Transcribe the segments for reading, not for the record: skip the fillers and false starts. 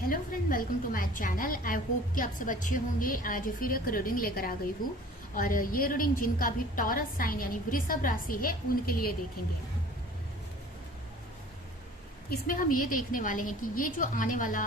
Hello friend, welcome to my channel. I hope कि आप सब अच्छे होंगे। आज फिर एक रीडिंग लेकर आ गई हूँ और ये रीडिंग जिनका भी टॉरस साइन यानी वृषभ राशि है उनके लिए देखेंगे। इसमें हम ये देखने वाले हैं कि ये जो आने वाला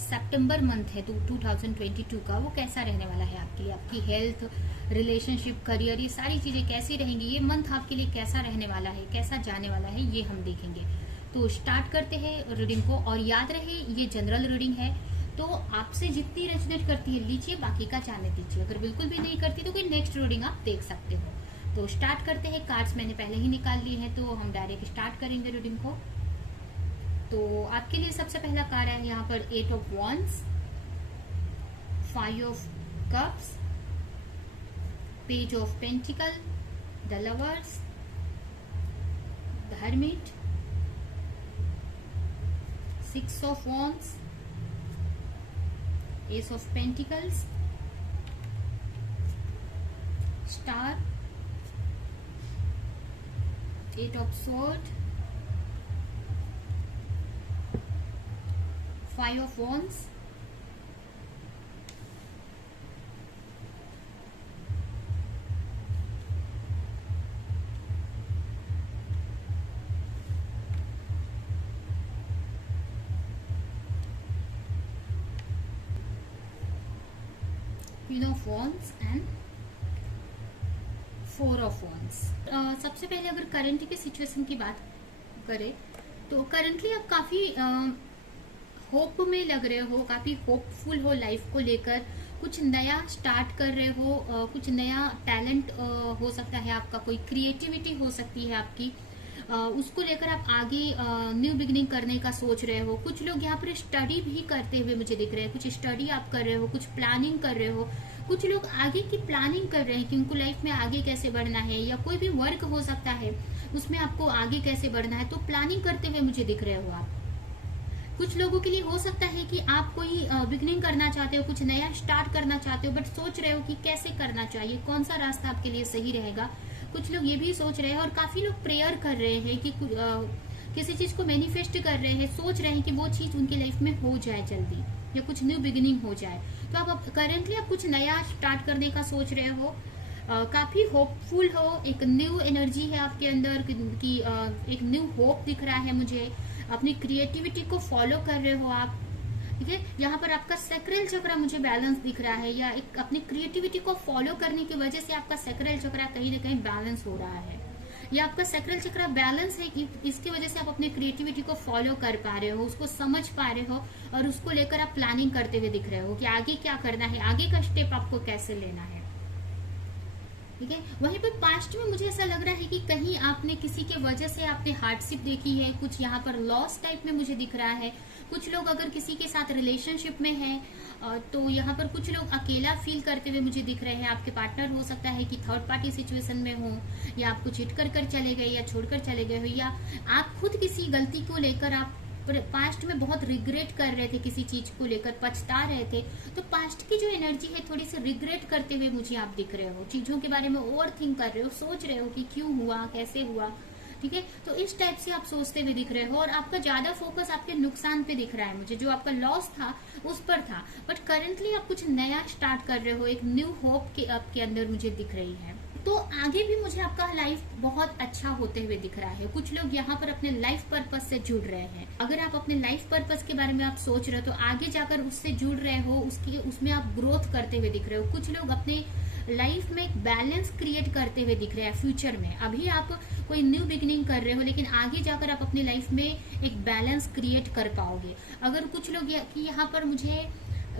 सितंबर मंथ है 2022 का, वो कैसा रहने वाला है आपके लिए। आपकी हेल्थ, रिलेशनशिप, करियर, ये सारी चीजें कैसी रहेंगी। ये मंथ आपके लिए कैसा रहने वाला है, कैसा जाने वाला है, ये हम देखेंगे। तो स्टार्ट करते हैं रीडिंग को। और याद रहे ये जनरल रीडिंग है, तो आपसे जितनी रेजोनेट करती है लीजिए, बाकी का जाने दीजिए। अगर बिल्कुल भी नहीं करती तो कोई नेक्स्ट रीडिंग आप देख सकते हो। तो स्टार्ट करते हैं। कार्ड्स मैंने पहले ही निकाल लिए हैं, तो हम डायरेक्ट स्टार्ट करेंगे रीडिंग को। तो आपके लिए सबसे पहला कार्ड है यहाँ पर 8 of wands, 5 of cups, page of pentacle, the lovers, the hermit, 6 of wands, ace of pentacles, star, 8 of sword, 5 of wands, Queen of wands and 4 of wands। सबसे पहले अगर करंट के सिचुएशन की बात करें तो करंटली आप काफी होप में लग रहे हो, काफी होपफुल हो लाइफ को लेकर। कुछ नया स्टार्ट कर रहे हो, कुछ नया टैलेंट हो सकता है आपका, कोई क्रिएटिविटी हो सकती है आपकी, उसको लेकर आप आगे न्यू बिगिनिंग करने का सोच रहे हो। कुछ लोग यहाँ पर स्टडी भी करते हुए मुझे दिख रहे हैं। कुछ स्टडी आप कर रहे हो, कुछ प्लानिंग कर रहे हो। कुछ लोग आगे की प्लानिंग कर रहे हैं कि उनको लाइफ में आगे कैसे बढ़ना है, या कोई भी वर्क हो सकता है उसमें आपको आगे कैसे बढ़ना है, तो प्लानिंग करते हुए मुझे दिख रहे हो आप। कुछ लोगों के लिए हो सकता है कि आप कोई बिगनिंग करना चाहते हो, कुछ नया स्टार्ट करना चाहते हो, बट सोच रहे हो कि कैसे करना चाहिए, कौन सा रास्ता आपके लिए सही रहेगा। कुछ लोग ये भी सोच रहे हैं और काफी लोग प्रेयर कर रहे हैं कि किसी चीज को मैनिफेस्ट कर रहे हैं, सोच रहे हैं कि वो चीज उनकी लाइफ में हो जाए जल्दी, या कुछ न्यू बिगिनिंग हो जाए। तो आप करेंटली आप कुछ नया स्टार्ट करने का सोच रहे हो, काफी होपफुल हो, एक न्यू एनर्जी है आपके अंदर कि एक न्यू होप दिख रहा है मुझे। अपनी क्रिएटिविटी को फॉलो कर रहे हो आप, ठीक है। यहाँ पर आपका सैक्रल चक्र मुझे बैलेंस दिख रहा है, या एक अपनी क्रिएटिविटी को फॉलो करने की वजह से आपका सैक्रल चक्र कहीं ना कहीं बैलेंस हो रहा है, या आपका सैक्रल चक्र बैलेंस है कि इसकी वजह से आप अपने क्रिएटिविटी को फॉलो कर पा रहे हो, उसको समझ पा रहे हो, और उसको लेकर आप प्लानिंग करते हुए दिख रहे हो कि आगे क्या करना है, आगे का स्टेप आपको कैसे लेना है, ठीक है। वहीं पर पास्ट में मुझे ऐसा लग रहा है कि कहीं आपने किसी के वजह से आपने हार्डशिप देखी है, कुछ यहाँ पर लॉस टाइप में मुझे दिख रहा है। कुछ लोग अगर किसी के साथ रिलेशनशिप में हैं तो यहाँ पर कुछ लोग अकेला फील करते हुए मुझे दिख रहे हैं। आपके पार्टनर हो सकता है कि थर्ड पार्टी सिचुएशन में हो, या आपको चिट कर चले गए, या छोड़कर चले गए हो, या आप खुद किसी गलती को लेकर आप पास्ट में बहुत रिग्रेट कर रहे थे, किसी चीज को लेकर पछता रहे थे। तो पास्ट की जो एनर्जी है थोड़ी सी रिग्रेट करते हुए मुझे आप दिख रहे हो, चीजों के बारे में ओवर थिंक कर रहे हो, सोच रहे हो कि क्यों हुआ, कैसे हुआ, ठीक है। तो इस टाइप से आप सोचते हुए दिख रहे हो, और आपका ज्यादा फोकस आपके नुकसान पे दिख रहा है मुझे। जो आपका लॉस था उस पर था, बट करेंटली आप कुछ नया स्टार्ट कर रहे हो, एक न्यू होप के आपके अंदर मुझे दिख रही है। तो आगे भी मुझे आपका लाइफ बहुत अच्छा होते हुए दिख रहा है। कुछ लोग यहाँ पर अपने लाइफ पर्पस से जुड़ रहे हैं। अगर आप अपने लाइफ पर्पस के बारे में आप सोच रहे हो तो आगे जाकर उससे जुड़ रहे हो, उसमें आप ग्रोथ करते हुए दिख रहे हो। कुछ लोग अपने लाइफ में एक बैलेंस क्रिएट करते हुए दिख रहे हैं फ्यूचर में। अभी आप कोई न्यू बिगिनिंग कर रहे हो, लेकिन आगे जाकर आप अपनी लाइफ में एक बैलेंस क्रिएट कर पाओगे। अगर कुछ लोग यहाँ पर मुझे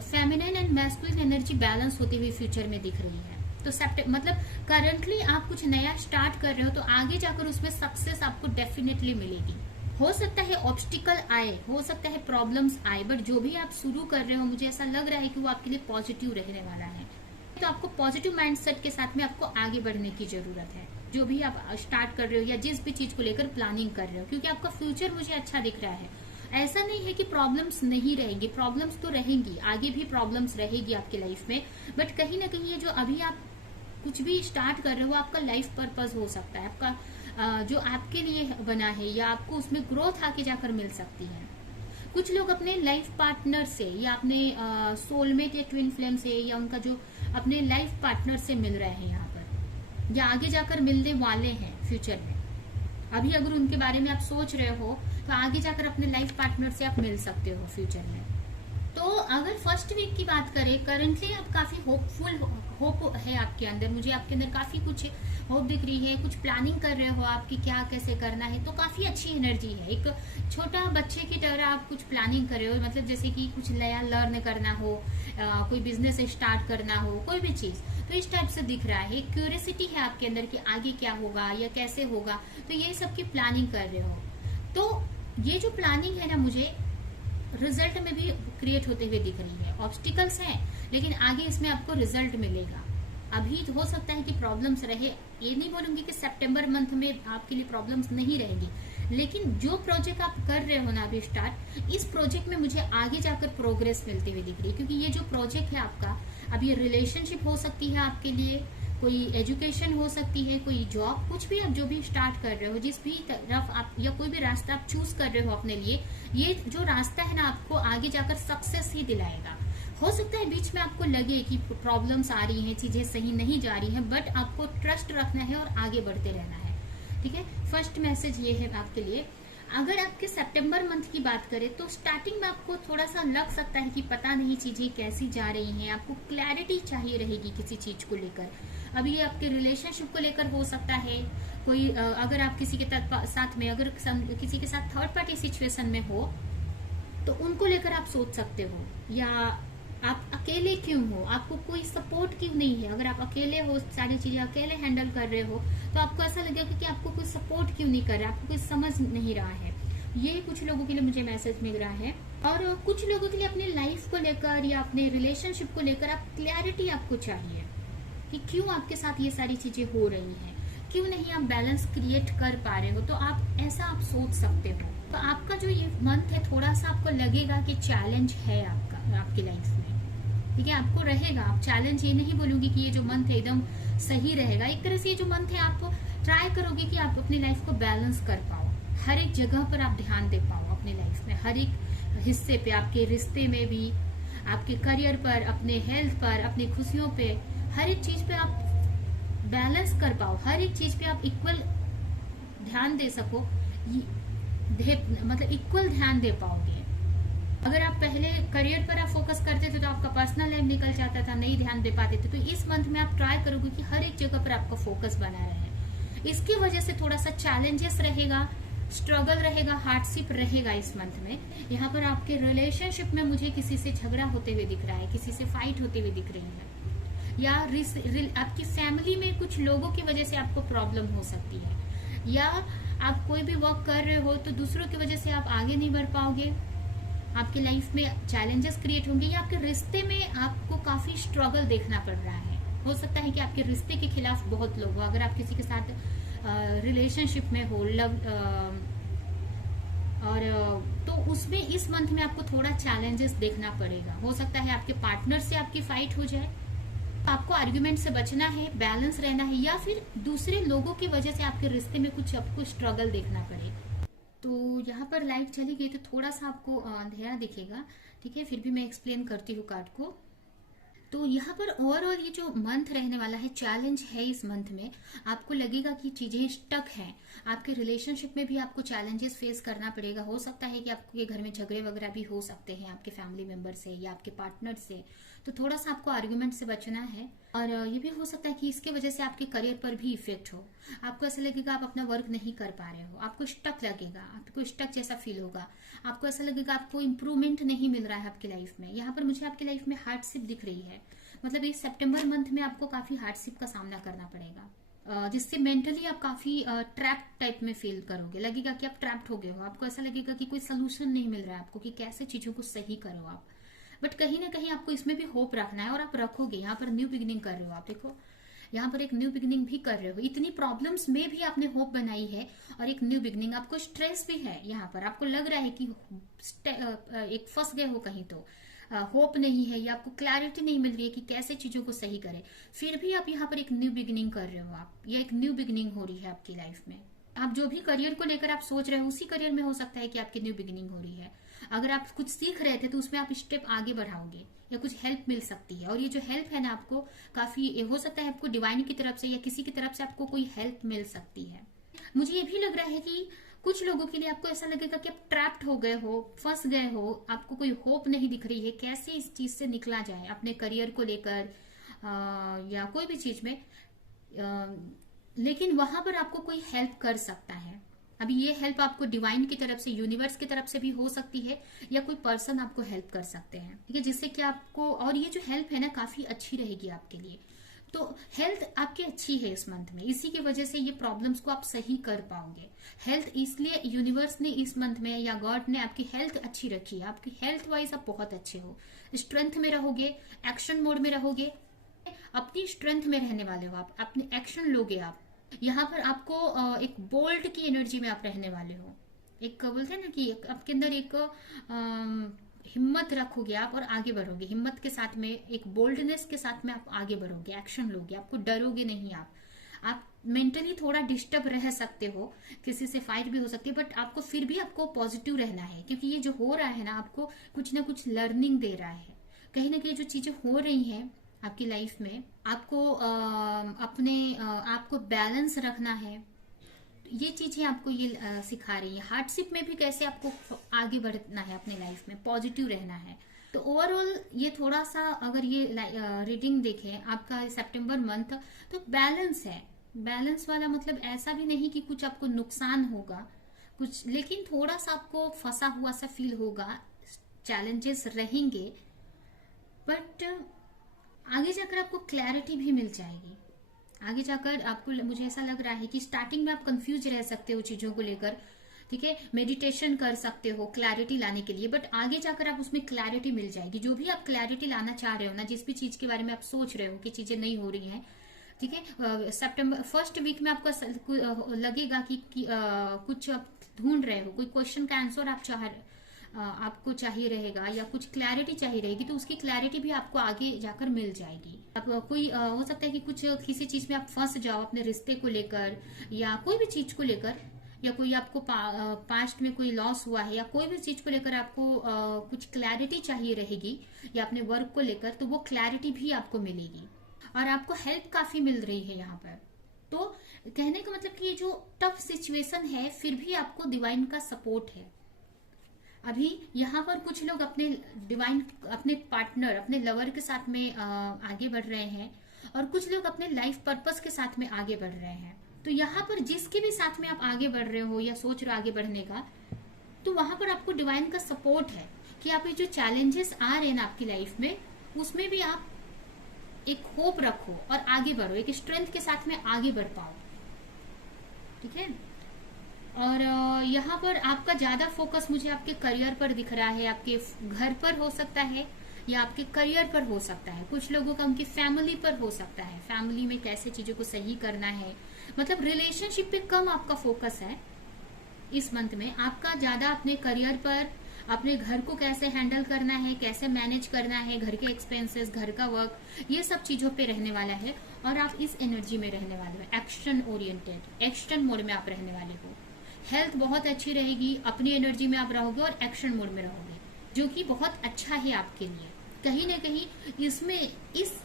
feminine and masculine energy balance होती हुई फ्यूचर में दिख रही है। तो मतलब करंटली आप कुछ नया स्टार्ट कर रहे हो, तो आगे जाकर उसमें सक्सेस आपको डेफिनेटली मिलेगी। हो सकता है ऑब्स्टिकल आए, हो सकता है प्रॉब्लम्स आए, बट जो भी आप शुरू कर रहे हो मुझे ऐसा लग रहा है कि वो आपके लिए पॉजिटिव रहने वाला है। तो आपको पॉजिटिव माइंडसेट के साथ में आपको आगे बढ़ने की जरूरत है, जो भी आप स्टार्ट कर रहे हो या जिस भी चीज को लेकर प्लानिंग कर रहे हो, क्योंकि आपका फ्यूचर मुझे अच्छा दिख रहा है। ऐसा नहीं है कि प्रॉब्लम्स नहीं रहेंगी, प्रॉब्लम्स तो रहेंगी, आगे भी प्रॉब्लम्स रहेगी आपकी लाइफ में, बट कहीं ना कहीं ये जो अभी आप कुछ भी स्टार्ट कर रहे हो आपका लाइफ पर्पस हो सकता है, आपका जो आपके लिए बना है, या आपको उसमें ग्रोथ आके जाकर मिल सकती है। कुछ लोग अपने लाइफ पार्टनर से या अपने सोलमेट या ट्विन फ्लेम से या उनका जो अपने लाइफ पार्टनर से मिल रहे हैं यहाँ पर, या आगे जाकर मिलने वाले हैं फ्यूचर में। अभी अगर उनके बारे में आप सोच रहे हो तो आगे जाकर अपने लाइफ पार्टनर से आप मिल सकते हो फ्यूचर में। तो अगर फर्स्ट वीक की बात करें, करंटली आप काफी होप है आपके अंदर, मुझे आपके अंदर काफी कुछ होप दिख रही है, कुछ प्लानिंग कर रहे हो आपकी क्या कैसे करना है, तो काफी अच्छी एनर्जी है। एक छोटा बच्चे की तरह आप कुछ प्लानिंग कर रहे हो, मतलब जैसे कि कुछ नया लर्न करना हो, कोई बिजनेस स्टार्ट करना हो, कोई भी चीज, तो इस टाइप से दिख रहा है। क्यूरियोसिटी है आपके अंदर कि आगे क्या होगा या कैसे होगा, तो ये सब की प्लानिंग कर रहे हो। तो ये जो प्लानिंग है ना, मुझे रिजल्ट में भी क्रिएट होते हुए दिख रही है। ऑब्स्टिकल्स हैं लेकिन आगे इसमें आपको रिजल्ट मिलेगा। अभी हो सकता है कि प्रॉब्लम्स रहे, ये नहीं बोलूंगी कि सितंबर मंथ में आपके लिए प्रॉब्लम्स नहीं रहेगी, लेकिन जो प्रोजेक्ट आप कर रहे हो ना अभी स्टार्ट, इस प्रोजेक्ट में मुझे आगे जाकर प्रोग्रेस मिलती हुई दिख रही है। क्योंकि ये जो प्रोजेक्ट है आपका, अब ये रिलेशनशिप हो सकती है आपके लिए, कोई एजुकेशन हो सकती है, कोई जॉब, कुछ भी आप जो भी स्टार्ट कर रहे हो, जिस भी तरफ आप या कोई भी रास्ता आप चूज कर रहे हो अपने लिए, ये जो रास्ता है ना आपको आगे जाकर सक्सेस ही दिलाएगा। हो सकता है बीच में आपको लगे कि प्रॉब्लम्स आ रही हैं, चीजें सही नहीं जा रही हैं, बट आपको ट्रस्ट रखना है और आगे बढ़ते रहना है। ठीक है, फर्स्ट मैसेज ये है आपके लिए। अगर आपके सितंबर मंथ की बात करें तो स्टार्टिंग में आपको थोड़ा सा लग सकता है कि पता नहीं चीजें कैसी जा रही हैं, आपको क्लैरिटी चाहिए रहेगी किसी चीज को लेकर। अभी ये आपके रिलेशनशिप को लेकर हो सकता है, कोई अगर आप किसी के साथ में, अगर किसी के साथ थर्ड पार्टी सिचुएशन में हो तो उनको लेकर आप सोच सकते हो, या आप अकेले क्यों हो, आपको कोई सपोर्ट क्यों नहीं है। अगर आप अकेले हो, सारी चीजें अकेले हैंडल कर रहे हो, तो आपको ऐसा लगेगा कि आपको कोई सपोर्ट क्यों नहीं कर रहा, आपको कोई समझ नहीं रहा है। ये कुछ लोगों के लिए मुझे मैसेज मिल रहा है। और कुछ लोगों के लिए अपने लाइफ को लेकर या अपने रिलेशनशिप को लेकर आप क्लैरिटी आपको चाहिए कि क्यों आपके साथ ये सारी चीजें हो रही हैं, क्यों नहीं आप बैलेंस क्रिएट कर पा रहे हो। तो आप ऐसा आप सोच सकते हो। तो आपका जो ये मंथ है, थोड़ा सा आपको लगेगा कि चैलेंज है आपका आपकी लाइफ में। ठीक है, आपको रहेगा, आप चैलेंज, ये नहीं बोलूंगी कि ये जो मंथ है एकदम सही रहेगा। एक तरह से ये जो मंथ है आप ट्राई करोगे कि आप अपनी लाइफ को बैलेंस कर पाओ, हर एक जगह पर आप ध्यान दे पाओ अपनी लाइफ में, हर एक हिस्से पे, आपके रिश्ते में भी, आपके करियर पर, अपने हेल्थ पर, अपनी खुशियों पे, हर एक चीज पे आप बैलेंस कर पाओ, हर एक चीज पे आप इक्वल ध्यान दे सको, मतलब इक्वल ध्यान दे पाओगे। अगर आप पहले करियर पर आप फोकस करते थे तो आपका पर्सनल लाइफ निकल जाता था, नहीं ध्यान दे पाते थे। तो इस मंथ में आप ट्राई करोगे कि हर एक जगह पर आपका फोकस बना रहे। इसकी वजह से थोड़ा सा चैलेंजेस रहेगा, स्ट्रगल रहेगा, हार्डशिप रहेगा इस मंथ में। यहाँ पर आपके रिलेशनशिप में मुझे किसी से झगड़ा होते हुए दिख रहा है, किसी से फाइट होते हुए दिख रही है, या आपकी फैमिली में कुछ लोगों की वजह से आपको प्रॉब्लम हो सकती है, या आप कोई भी वर्क कर रहे हो तो दूसरों की वजह से आप आगे नहीं बढ़ पाओगे, आपकी लाइफ में चैलेंजेस क्रिएट होंगे, या आपके रिश्ते में आपको काफी स्ट्रगल देखना पड़ रहा है। हो सकता है कि आपके रिश्ते के खिलाफ बहुत लोग हो, अगर आप किसी के साथ रिलेशनशिप में हो, लव और तो उसमें इस मंथ में आपको थोड़ा चैलेंजेस देखना पड़ेगा। हो सकता है आपके पार्टनर से आपकी फाइट हो जाए, आपको आर्ग्यूमेंट से बचना है, बैलेंस रहना है, या फिर दूसरे लोगों की वजह से आपके रिश्ते में कुछ आपको स्ट्रगल देखना पड़े। तो यहाँ पर लाइट चली गई तो थोड़ा सा आपको अंधेरा दिखेगा। ठीक है, फिर भी मैं एक्सप्लेन करती हूँ कार्ड को। तो यहाँ पर ओवरऑल ये जो मंथ रहने वाला है, चैलेंज है इस मंथ में। आपको लगेगा कि चीजें स्टक हैं, आपके रिलेशनशिप में भी आपको चैलेंजेस फेस करना पड़ेगा। हो सकता है कि आपके घर में झगड़े वगैरह भी हो सकते हैं आपके फैमिली मेंबर से या आपके पार्टनर से, तो थोड़ा सा आपको आर्ग्यूमेंट से बचना है। और ये भी हो सकता है कि इसके वजह से आपके करियर पर भी इफेक्ट हो, आपको ऐसा लगेगा आप अपना वर्क नहीं कर पा रहे हो, आपको स्टक लगेगा, आपको स्टक जैसा फील होगा, आपको ऐसा लगेगा आपको इंप्रूवमेंट नहीं मिल रहा है आपकी लाइफ में। यहाँ पर मुझे आपकी लाइफ में हार्डशिप दिख रही है, मतलब इस सितंबर मंथ में आपको काफी हार्डशिप का सामना करना पड़ेगा, जिससे मेंटली आप काफी ट्रैप टाइप में फील करोगे, लगेगा कि आप ट्रैप्ड हो गए हो, आपको ऐसा लगेगा कि कोई सोल्यूशन नहीं मिल रहा है आपको कि कैसे चीजों को सही करो आप। बट कहीं ना कहीं आपको इसमें भी होप रखना है और आप रखोगे। यहाँ पर न्यू बिगिनिंग कर रहे हो आप, देखो यहाँ पर एक न्यू बिगिनिंग भी कर रहे हो, इतनी प्रॉब्लम्स में भी आपने होप बनाई है और एक न्यू बिगिनिंग। आपको स्ट्रेस भी है, यहाँ पर आपको लग रहा है कि एक फंस गए हो कहीं, तो होप नहीं है या आपको क्लैरिटी नहीं मिल रही है कि कैसे चीजों को सही करें, फिर भी आप यहाँ पर एक न्यू बिगिनिंग कर रहे हो आप, या एक न्यू बिगिनिंग हो रही है आपकी लाइफ में। आप जो भी करियर को लेकर आप सोच रहे हो, उसी करियर में हो सकता है कि आपकी न्यू बिगिनिंग हो रही है। अगर आप कुछ सीख रहे थे तो उसमें आप स्टेप आगे बढ़ाओगे या कुछ हेल्प मिल सकती है। और ये जो हेल्प है ना, आपको काफी हो सकता है आपको डिवाइन की तरफ से या किसी की तरफ से आपको कोई हेल्प मिल सकती है। मुझे ये भी लग रहा है कि कुछ लोगों के लिए आपको ऐसा लगेगा कि आप ट्रैप्ड हो गए हो, फंस गए हो, आपको कोई होप नहीं दिख रही है कैसे इस चीज से निकला जाए, अपने करियर को लेकर या कोई भी चीज में। लेकिन वहां पर आपको कोई हेल्प कर सकता है। अभी ये हेल्प आपको डिवाइन की तरफ से, यूनिवर्स की तरफ से भी हो सकती है, या कोई पर्सन आपको हेल्प कर सकते हैं, ठीक है, जिससे कि आपको, और ये जो हेल्प है ना काफी अच्छी रहेगी आपके लिए। तो हेल्थ आपकी अच्छी है इस मंथ में, इसी की वजह से ये प्रॉब्लम्स को आप सही कर पाओगे। हेल्थ इसलिए यूनिवर्स ने इस मंथ में या गॉड ने आपकी हेल्थ अच्छी रखी है, आपकी हेल्थ वाइज आप बहुत अच्छे हो, स्ट्रेंथ में रहोगे, एक्शन मोड में रहोगे, अपनी स्ट्रेंथ में रहने वाले हो आप, अपने एक्शन लोगे आप। यहाँ पर आपको एक बोल्ड की एनर्जी में आप रहने वाले हो, एक बोलते हैं ना कि आपके अंदर एक हिम्मत रखोगे आप और आगे बढ़ोगे, हिम्मत के साथ में, एक बोल्डनेस के साथ में आप आगे बढ़ोगे, एक्शन लोगे, आपको डरोगे नहीं आप मेंटली थोड़ा डिस्टर्ब रह सकते हो, किसी से फाइट भी हो सकती है, बट आपको फिर भी आपको पॉजिटिव रहना है, क्योंकि ये जो हो रहा है ना आपको कुछ ना कुछ लर्निंग दे रहा है। कहीं ना कहीं जो चीजें हो रही हैं आपकी लाइफ में, आपको आपको बैलेंस रखना है, ये चीजें आपको ये सिखा रही है। हार्डशिप में भी कैसे आपको आगे बढ़ना है, अपने लाइफ में पॉजिटिव रहना है। तो ओवरऑल ये थोड़ा सा अगर ये रीडिंग देखें आपका सितंबर मंथ, तो बैलेंस है। बैलेंस वाला मतलब ऐसा भी नहीं कि कुछ आपको नुकसान होगा कुछ, लेकिन थोड़ा सा आपको फंसा हुआ सा फील होगा, चैलेंजेस रहेंगे, बट आगे जाकर आपको क्लैरिटी भी मिल जाएगी। आगे जाकर आपको, मुझे ऐसा लग रहा है कि स्टार्टिंग में आप कंफ्यूज रह सकते हो चीजों को लेकर, ठीक है, मेडिटेशन कर सकते हो क्लैरिटी लाने के लिए, बट आगे जाकर आप उसमें क्लैरिटी मिल जाएगी। जो भी आप क्लैरिटी लाना चाह रहे हो ना, जिस भी चीज के बारे में आप सोच रहे हो कि चीजें नहीं हो रही हैं, ठीक है, सितंबर फर्स्ट वीक में आपको लगेगा कि कुछ आप ढूंढ रहे हो, कोई क्वेश्चन का आंसर आपको चाहिए रहेगा या कुछ क्लैरिटी चाहिए रहेगी, तो उसकी क्लैरिटी भी आपको आगे जाकर मिल जाएगी। अब कोई हो सकता है कि कुछ किसी चीज में आप फंस जाओ, अपने रिश्ते को लेकर या कोई भी चीज को लेकर, या कोई आपको पास्ट में कोई लॉस हुआ है या कोई भी चीज को लेकर आपको कुछ क्लैरिटी चाहिए रहेगी, या अपने वर्क को लेकर, तो वो क्लैरिटी भी आपको मिलेगी। और आपको हेल्प काफी मिल रही है यहाँ पर। तो कहने का मतलब कि ये जो टफ सिचुएशन है, फिर भी आपको डिवाइन का सपोर्ट है। अभी यहाँ पर कुछ लोग अपने डिवाइन, अपने पार्टनर, अपने लवर के साथ में आगे बढ़ रहे हैं, और कुछ लोग अपने लाइफ पर्पस के साथ में आगे बढ़ रहे हैं। तो यहाँ पर जिसके भी साथ में आप आगे बढ़ रहे हो या सोच रहे हो आगे बढ़ने का, तो वहां पर आपको डिवाइन का सपोर्ट है कि आप ये जो चैलेंजेस आ रहे हैं ना आपकी लाइफ में, उसमें भी आप एक होप रखो और आगे बढ़ो, एक स्ट्रेंथ के साथ में आगे बढ़ पाओ, ठीक है। और यहाँ पर आपका ज्यादा फोकस मुझे आपके करियर पर दिख रहा है, आपके घर पर हो सकता है या आपके करियर पर हो सकता है, कुछ लोगों का उनकी फैमिली पर हो सकता है, फैमिली में कैसे चीजों को सही करना है, मतलब रिलेशनशिप पे कम आपका फोकस है इस मंथ में। आपका ज्यादा अपने करियर पर, अपने घर को कैसे हैंडल करना है, कैसे मैनेज करना है, घर के एक्सपेंसेस, घर का वर्क, ये सब चीजों पे रहने वाला है। और आप इस एनर्जी में रहने वाले हो, एक्शन ओरिएंटेड, एक्शन मोड में आप रहने वाले हो। हेल्थ बहुत अच्छी रहेगी, अपनी एनर्जी में आप रहोगे और एक्शन मोड में रहोगे, जो कि बहुत अच्छा है आपके लिए। कहीं ना कहीं इसमें इस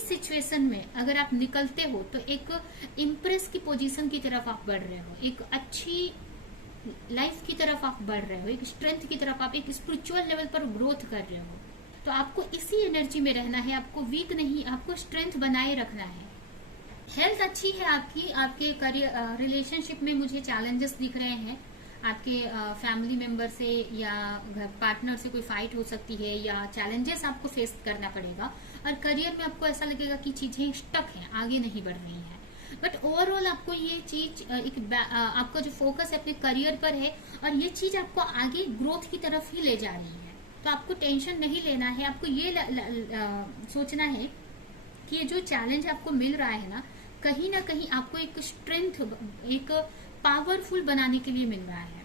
सिचुएशन में अगर आप निकलते हो तो एक इम्प्रेस की पोजीशन की तरफ आप बढ़ रहे हो, एक अच्छी लाइफ की तरफ आप बढ़ रहे हो, एक स्ट्रेंथ की तरफ, आप एक स्पिरिचुअल लेवल पर ग्रोथ कर रहे हो। तो आपको इसी एनर्जी में रहना है, आपको वीक नहीं, आपको स्ट्रेंथ बनाए रखना है। हेल्थ अच्छी है आपकी, आपके करियर, रिलेशनशिप में मुझे चैलेंजेस दिख रहे हैं, आपके फैमिली मेंबर से या पार्टनर से कोई फाइट हो सकती है या चैलेंजेस आपको फेस करना पड़ेगा। और करियर में आपको ऐसा लगेगा कि चीजें स्टक हैं, आगे नहीं बढ़ रही हैं, बट ओवरऑल आपको ये चीज आपका जो फोकस है अपने करियर पर है, और ये चीज आपको आगे ग्रोथ की तरफ ही ले जा रही है। तो आपको टेंशन नहीं लेना है, आपको ये सोचना है कि ये जो चैलेंज आपको मिल रहा है ना, कहीं ना कहीं आपको एक स्ट्रेंथ, एक पावरफुल बनाने के लिए मिल रहा है।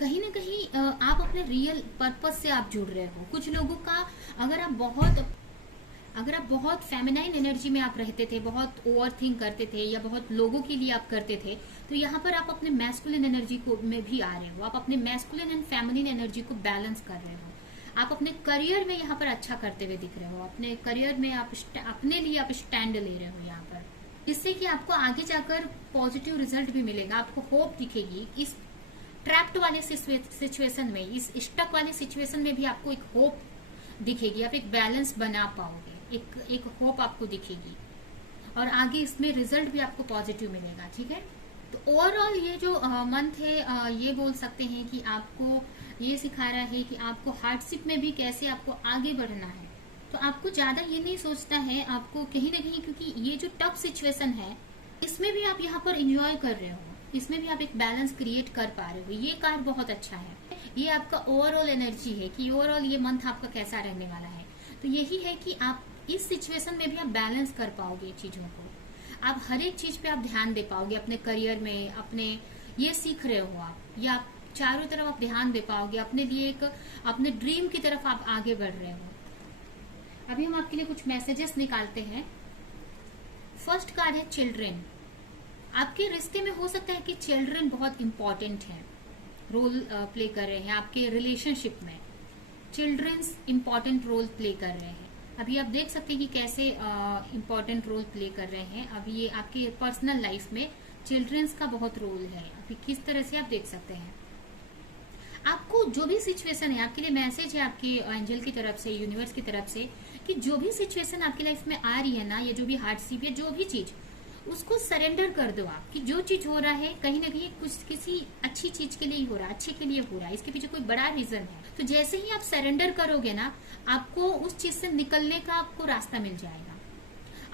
कहीं ना कहीं आप अपने रियल पर्पस से आप जुड़ रहे हो। कुछ लोगों का, अगर आप बहुत अगर आप बहुत फेमिनाइन एनर्जी में आप रहते थे, बहुत ओवर थिंक करते थे या बहुत लोगों के लिए आप करते थे, तो यहाँ पर आप अपने मैस्कुलिन एनर्जी को में भी आ रहे हो। आप अपने मैस्कुलिन एंड फेमिनिन एनर्जी को बैलेंस कर रहे हो। आप अपने करियर में यहाँ पर अच्छा करते हुए दिख रहे हो। अपने करियर में आप अपने लिए आप स्टैंड ले रहे हो यहाँ पर, जिससे कि आपको आगे जाकर पॉजिटिव रिजल्ट भी मिलेगा। आपको होप दिखेगी। इस ट्रैप्ड वाले सिचुएशन में, इस स्टक वाले सिचुएशन में भी आपको एक होप दिखेगी। आप एक बैलेंस बना पाओगे, एक होप आपको दिखेगी और आगे इसमें रिजल्ट भी आपको पॉजिटिव मिलेगा। ठीक है, तो ओवरऑल ये जो मंथ है, ये बोल सकते हैं कि आपको ये सिखा रहा है कि आपको हार्डशिप में भी कैसे आपको आगे बढ़ना है। तो आपको ज्यादा ये नहीं सोचना है, आपको कहीं ना कहीं, क्योंकि ये जो टफ सिचुएशन है इसमें भी आप यहाँ पर एंजॉय कर रहे हो, इसमें भी आप एक बैलेंस क्रिएट कर पा रहे हो। ये कार्ड बहुत अच्छा है। ये आपका ओवरऑल एनर्जी है कि ओवरऑल ये मंथ आपका कैसा रहने वाला है। तो यही है कि आप इस सिचुएशन में भी आप बैलेंस कर पाओगे चीजों को। आप हर एक चीज पे आप ध्यान दे पाओगे, अपने करियर में, अपने ये सीख रहे हो आप, या आप चारों तरफ आप ध्यान दे पाओगे। अपने लिए एक अपने ड्रीम की तरफ आप आगे बढ़ रहे हो। अभी हम आपके लिए कुछ मैसेजेस निकालते हैं। फर्स्ट कार्ड है चिल्ड्रेन। आपके रिश्ते में हो सकता है कि चिल्ड्रन बहुत इंपॉर्टेंट है, रोल प्ले कर रहे हैं आपके रिलेशनशिप में। चिल्ड्रंस इंपॉर्टेंट रोल प्ले कर रहे हैं। अभी आप देख सकते हैं कि कैसे इंपॉर्टेंट रोल प्ले कर रहे हैं। अभी ये आपके पर्सनल लाइफ में चिल्ड्रंस का बहुत रोल है। अभी किस तरह से आप देख सकते हैं। आपको जो भी सिचुएशन है, आपके लिए मैसेज है आपके एंजल की तरफ से, यूनिवर्स की तरफ से, कि जो भी सिचुएशन आपकी लाइफ में आ रही है ना, ये जो भी हार्डशिप है, जो भी चीज, उसको सरेंडर कर दो आप। कि जो चीज हो रहा है कहीं ना कहीं कुछ किसी अच्छी चीज के लिए ही हो रहा है, अच्छे के लिए हो रहा है, इसके पीछे कोई बड़ा रीजन है। तो जैसे ही आप सरेंडर करोगे ना, आपको उस चीज से निकलने का आपको रास्ता मिल जाएगा।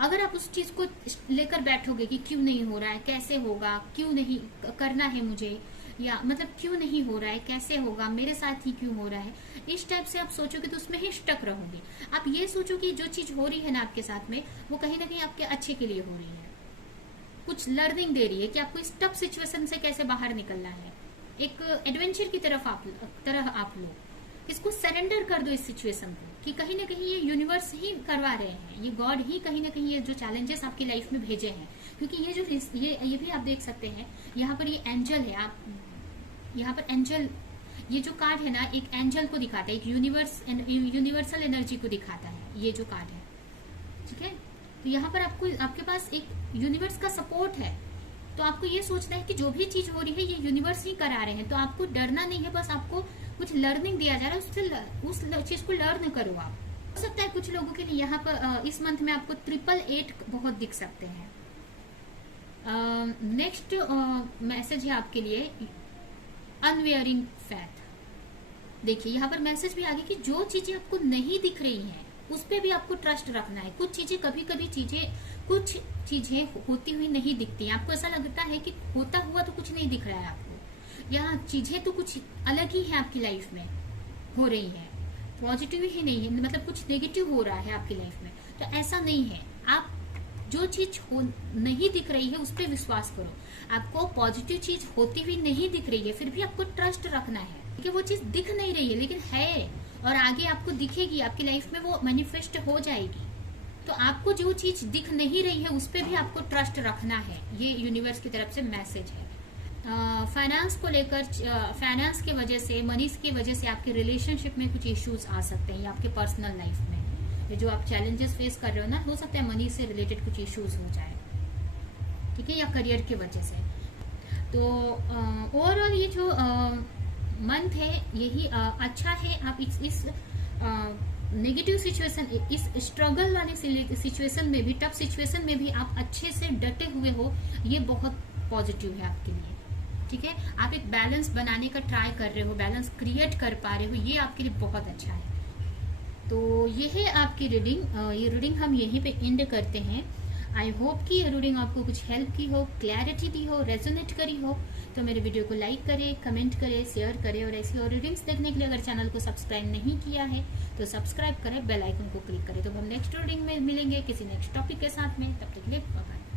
अगर आप उस चीज को लेकर बैठोगे कि क्यों नहीं हो रहा है, कैसे होगा, क्यों नहीं करना है मुझे, या मतलब क्यों नहीं हो रहा है, कैसे होगा, मेरे साथ ही क्यों हो रहा है, इस टाइप से आप सोचोगे तो उसमें ही स्टक रहोगे। आप ये सोचो कि जो चीज हो रही है ना आपके साथ में, वो कहीं ना कहीं आपके अच्छे के लिए हो रही है, कुछ लर्निंग दे रही है कि आपको इस टफ सिचुएशन से कैसे बाहर निकलना है। एक एडवेंचर की तरफ आप लो। इसको सरेंडर कर दो इस सिचुएशन को, कि कहीं ना कहीं ये यूनिवर्स ही करवा रहे हैं, ये गॉड ही कहीं ना कहीं ये जो चैलेंजेस आपकी लाइफ में भेजे हैं। क्योंकि ये जो ये भी आप देख सकते हैं, यहाँ पर ये एंजल है। आप यहाँ पर एंजल, ये जो कार्ड है ना, एक एंजल को दिखाता है, एक यूनिवर्सल एनर्जी को दिखाता है ये जो कार्ड है। ठीक है, तो यहाँ पर आपको आपके पास एक यूनिवर्स का सपोर्ट है। तो आपको ये सोचना है कि जो भी चीज हो रही है ये यूनिवर्स ही करा रहे हैं। तो आपको डरना नहीं है, बस आपको कुछ लर्निंग दिया जा रहा है, उससे उस चीज को लर्न करो आप। हो सकता है कुछ लोगों के लिए यहाँ पर इस मंथ में आपको 888 बहुत दिख सकते हैं। नेक्स्ट मैसेज है आपके लिए अनवेयरिंग फेथ। देखिए यहाँ पर मैसेज भी आ गया कि जो चीजें आपको नहीं दिख रही हैं उस पे भी आपको ट्रस्ट रखना है। कुछ चीजें कुछ चीजें होती हुई नहीं दिखती हैं। आपको ऐसा लगता है कि होता हुआ तो कुछ नहीं दिख रहा है आपको, या चीजें तो कुछ अलग ही है आपकी लाइफ में हो रही है, पॉजिटिव ही नहीं है, मतलब कुछ नेगेटिव हो रहा है आपकी लाइफ में। तो ऐसा नहीं है। आप जो चीज नहीं दिख रही है उस पर विश्वास करो। आपको पॉजिटिव चीज होती हुई नहीं दिख रही है, फिर भी आपको ट्रस्ट रखना है कि वो चीज दिख नहीं रही है लेकिन है, और आगे आपको दिखेगी, आपकी लाइफ में वो मैनिफेस्ट हो जाएगी। तो आपको जो चीज दिख नहीं रही है उस पर भी आपको ट्रस्ट रखना है। ये यूनिवर्स की तरफ से मैसेज है। फाइनेंस को लेकर, फाइनेंस के वजह से, मनी की वजह से आपके रिलेशनशिप में कुछ इश्यूज आ सकते हैं, आपके पर्सनल लाइफ में ये जो आप चैलेंजेस फेस कर रहे हो ना, हो सकता है मनी से रिलेटेड कुछ इश्यूज हो जाए। ठीक है, या करियर की वजह से। तो ओवरऑल ये जो मंथ है यही अच्छा है। आप इस नेगेटिव सिचुएशन, इस स्ट्रगल वाले सिचुएशन में भी, टफ सिचुएशन में भी आप अच्छे से डटे हुए हो, ये बहुत पॉजिटिव है आपके लिए। ठीक है, आप एक बैलेंस बनाने का ट्राई कर रहे हो, बैलेंस क्रिएट कर पा रहे हो, ये आपके लिए बहुत अच्छा है। तो ये है आपकी रीडिंग। ये रीडिंग हम यहीं पे एंड करते हैं। आई होप कि ये रीडिंग आपको कुछ हेल्प की हो, क्लैरिटी दी हो, रेजोनेट करी हो। तो मेरे वीडियो को लाइक करें, कमेंट करें, शेयर करें, और ऐसी और रीडिंग्स देखने के लिए अगर चैनल को सब्सक्राइब नहीं किया है तो सब्सक्राइब करें, बेल आइकन को क्लिक करें। तो हम नेक्स्ट रीडिंग में मिलेंगे किसी नेक्स्ट टॉपिक के साथ में। तब तक के लिए बाय।